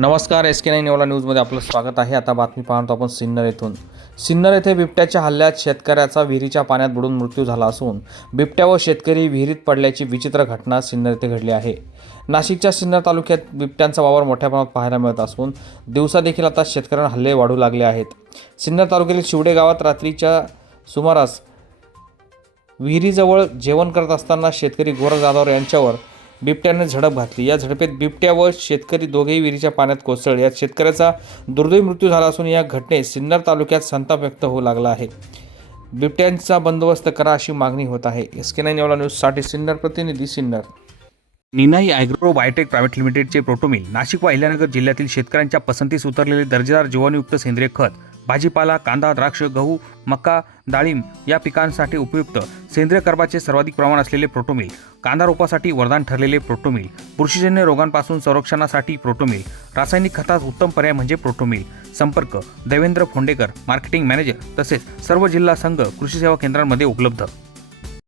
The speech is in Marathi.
नमस्कार एस के नाईन येवला न्यूजमध्ये आपलं स्वागत आहे. आता बातमी पाहतो आपण सिन्नर येथून. सिन्नर येथे बिबट्याच्या हल्ल्यात शेतकऱ्याचा विहिरीच्या पाण्यात बुडून मृत्यू झाला असून बिबट्या व शेतकरी विहिरीत पडल्याची विचित्र घटना सिन्नर येथे घडली आहे. नाशिकच्या सिन्नर तालुक्यात बिबट्यांचा वावर मोठ्या प्रमाणात पाहायला मिळत असून दिवसादेखील आता शेतकऱ्यांना हल्ले वाढू लागले आहेत. सिन्नर तालुक्यातील शिवडे गावात रात्रीच्या सुमारास विहिरीजवळ जेवण करत असताना शेतकरी गोरा जाधव यांच्यावर बिबट्याने झडप घातली. या झडपेत बिबट्या व शेतकरी दोघेही विहिरीच्या पाण्यात कोसळले. यात शेतकऱ्याचा दुर्दैवी मृत्यू झाला असून या घटनेत सिन्नर तालुक्यात संताप व्यक्त होऊ लागला आहे. बिबट्यांचा बंदोबस्त करा अशी मागणी होत आहे. एस के नाईन न्यूजसाठी सिन्नर प्रतिनिधी Sinnar. Ninai agro biotech private लिमिटेडचे प्रोटोमिल नाशिक व अहिल्यानगर जिल्ह्यातील शेतकऱ्यांच्या पसंतीस उतरलेले दर्जेदार जीवाणुयुक्त सेंद्रिय खत भाजीपाला कांदा द्राक्ष गहू मका डाळिंब या पिकांसाठी उपयुक्त सेंद्रिय कर्बाचे सर्वाधिक प्रमाण असलेले प्रोटोमिल. कांदा रोपासाठी वरदान ठरलेले प्रोटोमिल. बुरशीजन्य रोगांपासून संरक्षणासाठी प्रोटोमिल. रासायनिक खतात उत्तम पर्याय म्हणजे प्रोटोमिल. संपर्क. देवेंद्र फोंडेकर मार्केटिंग मॅनेजर तसेच सर्व जिल्हा संघ कृषी सेवा केंद्रांमध्ये उपलब्ध.